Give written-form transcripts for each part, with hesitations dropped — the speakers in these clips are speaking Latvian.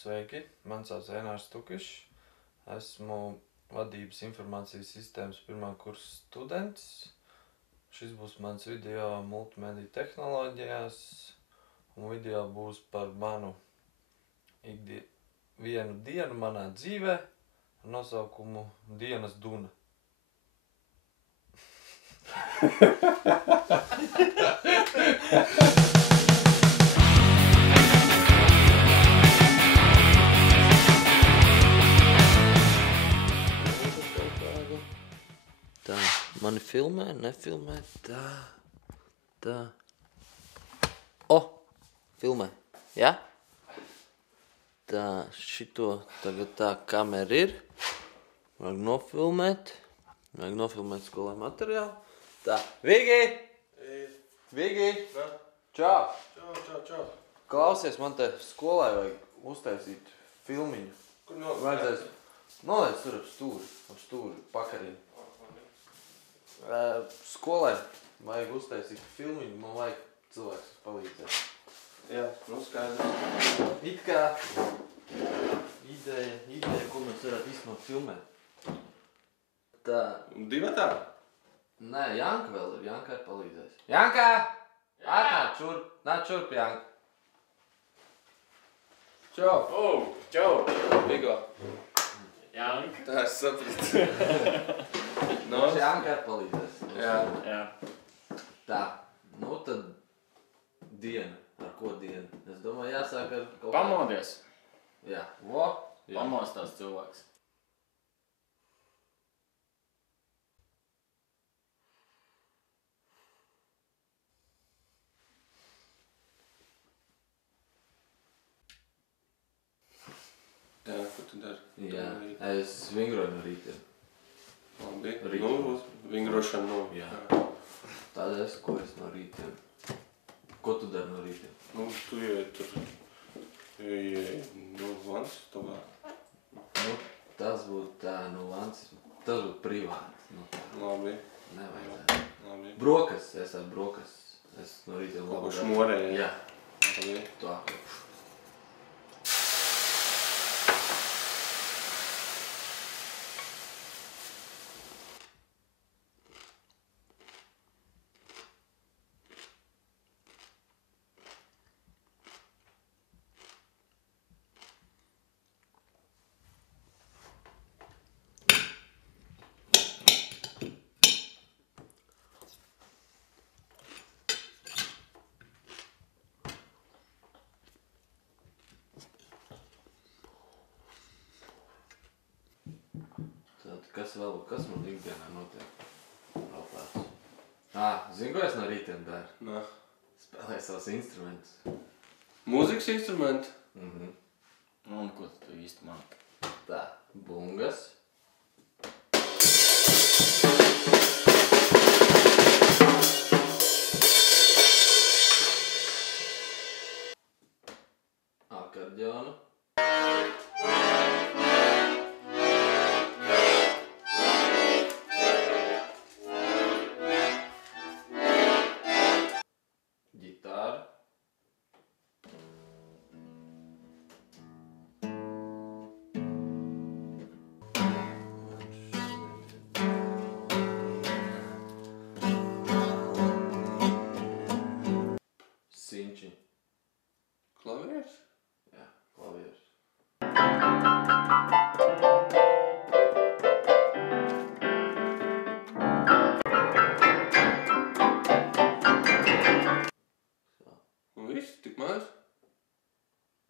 Sveiki, man sauc Ēnārs Tukišs. Esmu vadības informācijas sistēmas pirmā kursa students. Šis būs mans video multimediju tehnoloģijās. Un video būs par manu vienu dienu manā dzīvē ar nosaukumu Dienas Duna. Tā, mani filmē, nefilmē, tā. Filmē, ja? Tā, šito tagad tā kamera ir. Vajag nofilmēt skolai materiālu. Tā, Vigi! Vigi! Čau! Čau. Klausies, man te skolai vajag uztaisīt filmiņu. Kur nolikt? Vajadzēs noliec tur ap stūri, pakarī. Skolai vajag uztaisīt filmiņu, man vajag cilvēks palīdzēt. Jā, skaidrs. It kā ideja, ko mēs varētu īstenot filmēt. Tā. Divatā? Nē, Janka vēl ir, Janka ir palīdzējis. Janka! Nāc šurp, Janka. Čau! Čau! Vigo. Janka. Tā es saprast. Janka ir palīdzējis. Jā. Tā, nu tad diena. Ar ko dienu? Es domāju, jāsāk ar kaut Pamodies. Jā. Pamostās cilvēks. Jā, ko tu dari? Jā, es vingroju no rītiem. Labi. Rīt. Vingrošana no. Jā. Tādēļ ko es no rītiem. Ko tu dari no rītiem? Tu ieej tur. Vans tavā. Tas būtu tā, vans. Tas būtu privāti. Labi. Nevajadzētu. Labi. Brokas, es ar brokas. Es no rītiem Ko šmorēji? Jā. Labi. Tā. Kas man ikdienā notiek? Zini, ko es no rītiem daru? Nā. Spēlēju savus instrumentus. Mūzikas instrumenti? Un ko tu īsti māki? Tā, bungas. Akordeonu. Sinči. Klavieris? Jā, klavieris. Un viss, tik maz?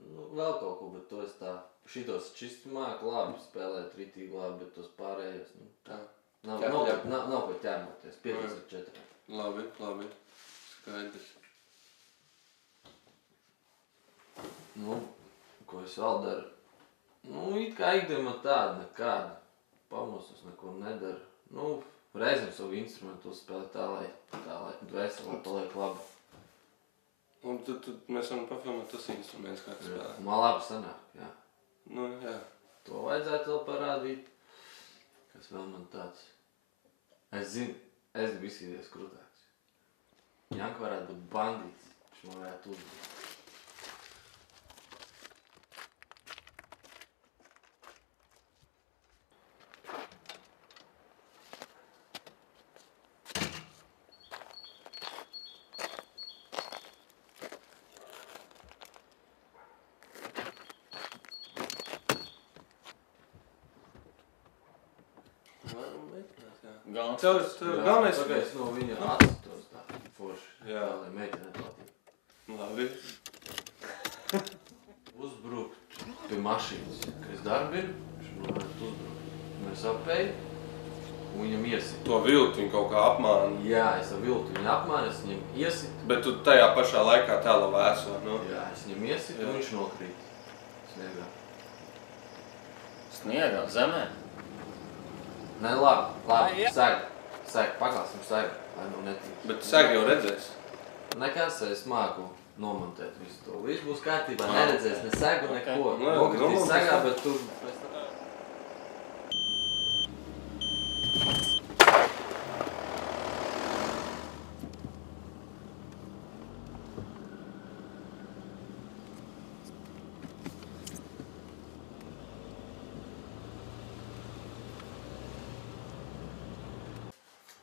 Vēl kaut ko, bet to es tā. Šitos čisti māku labi spēlēt, ritīgi labi, bet tos pārējos, Tā. Nav ko ķermoties. 54. Labi. Skaidrs. Ko es vēl daru? It kā ikdiena tāda nekāda. Pamosos neko nedaru. Reizēm savu instrumentu uzspēlēt tā, lai dvēselē paliek labi. Un tad mēs varam pafilmēt tas instruments, kā tu spēlē. Man labi sanāk, jā. Jā. To vajadzētu vēl parādīt. Kas vēl man tāds? Es zinu, es gribu izskatīties krutāks. Janka varētu būt bandīts. Viņš man varētu uzbūt. Galvenais. Pagaids no viņa atstos tā forši. Jā. Tā, lai meitene patīk. Labi. Uzbrukt pie mašīnas, kas darbina, viņš man varētu uzbrukt. Mēs apēju, un viņam iesit. To viltu viņu kaut kā apmāni. Jā, es ar viltu viņu apmānu, es viņam iesit. Bet tu tajā pašā laikā tēlo vēso, nu? Jā, es viņam iesit, un viņš nokrīt. Sniegā. Sniegā, zemē? Nē, labi, seg, paklāsim seg, lai nu netīk. Bet seg jau redzēs. Nekas, es māku nomontēt visu to. Viss būs kārtībā, neredzēs ne segu, neko. Nē, Nokritīs nomontēs. segā, bet tur...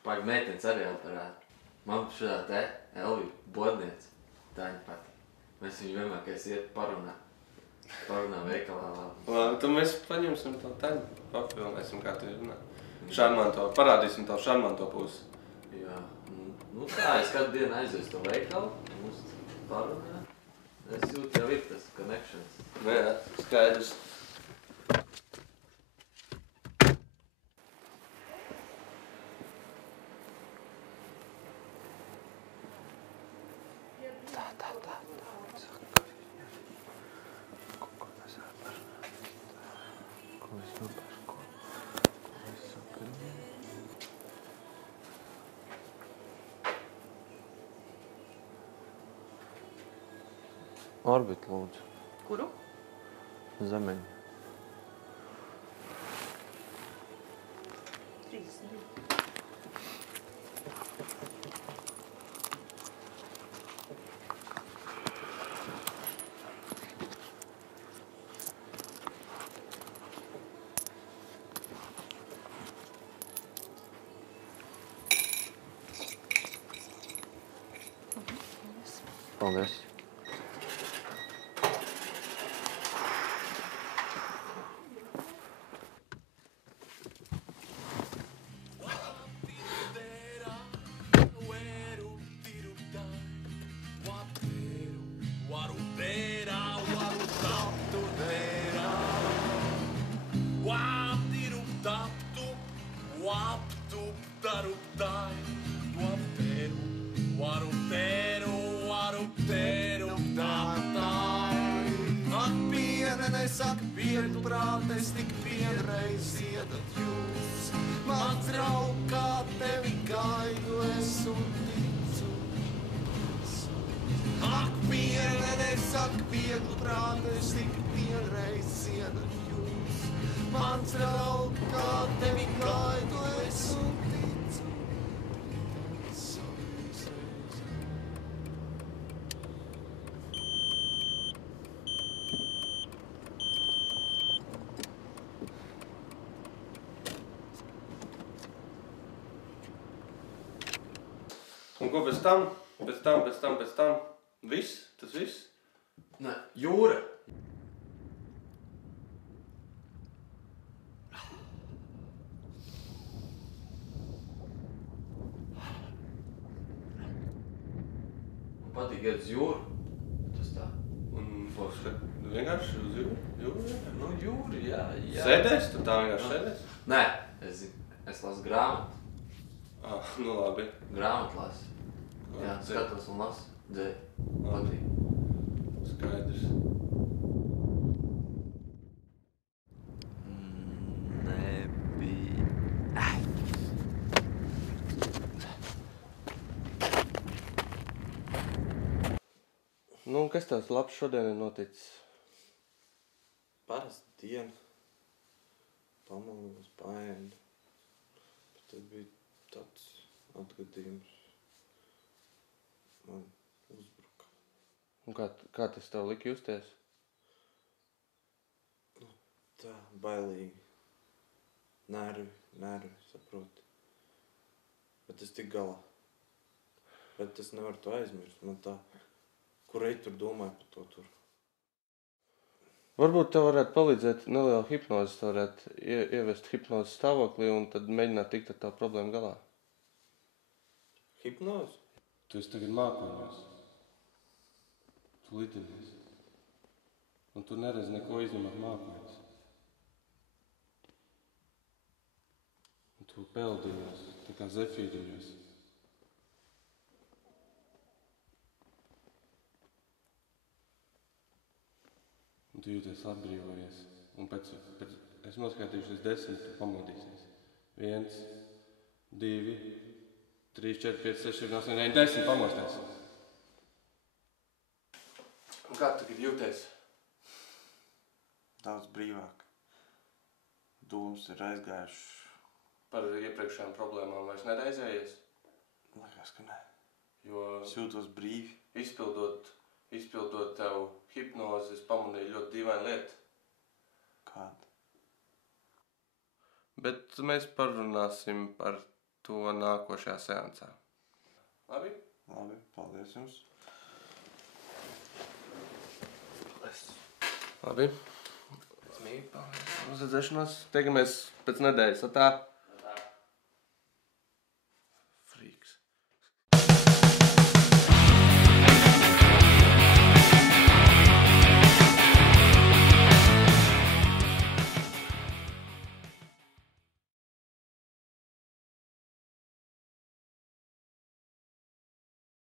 Pag meitenes arī atvarētu. Man šādā te Elvija bodniec. Tā viņa patīk. Mēs viņu vienmēr, kad es iet parunā veikalā labi. Labi, tad mēs paņemsim to taņu, papilnēsim, kā tu runā. Šarmanto, parādīsim tavu šarmanto pusi. Jā. Nu tā, es katru dienu aiziešu to veikalu, mums parunā. Es jūtu, jau ir tas connections. Jā, skaidrs. Orbit, lūdzu. Kuru? Zemeņu. 32. Paldies. Saka, pienu prātes, tik vienreiz iedat jūs. Mans draug, kā tevi gaidu es un ticu. Ak, pienene, saka, pienu prātes, tik vienreiz iedat jūs. Mans draug, kā tevi gaidu es un ticu. Un ko pēc tam? Pēc tam? Viss? Tas viss? Nē, jūra. Man patīk iet uz jūru. Tas tā. Un vienkārši uz jūru? Nu, jūra, jā. Sēdēs? Tu tā vienkārši sēdēs? Nē, es lasu grāmatu. Nu labi. Grāmatu lasu. Jā, skatos un lasu. Dzēju. Patīk. Skaidrs. Nu, kas tās labs šodien ir noticis? Parasta diena. Pamolos, paēdu. Bet tad bija tāds atgadījums. Man uzbruka. Un kā tas tev lika justies? Tā, bailīgi. Nervi, saproti. Bet es tik galā. Bet es nevaru to aizmirst. Man tā, kur ej tur domāju par to tur. Varbūt tev varētu palīdzēt neliela hipnoze, tu varētu ievest hipnozes stāvoklī un tad mēģināt tikt ar tā problēmu galā. Hipnoze? Tu esi tagad mākoņos. Tu lidinies. Un tu neredzi neko izņemot mākoņus. Un tu peldījos, tā kā zefīrijos. Un tu jūties atbrīvojies. Un pēc es noskaitīšu 10, tu pamodīsies. 1, 2, 3, 4, 5, 6, 7, 8, 9, 10 pamosties. Un kā tu tagad jūties? Daudz brīvāk. Dūms ir aizgājuši. Par iepriekšējām problēmām vairs nereizējies? Liekas, ka ne. Jo Es jūtos brīvi. izpildot tev hipnozi, es pamanīju ļoti dīvainu lietu. Kāda? Bet mēs parunāsim par to nākošajā seansā. Labi? Labi, paldies jums. Labi. Uz redzēšanos. Tiekamies pēc nedēļas. Atā.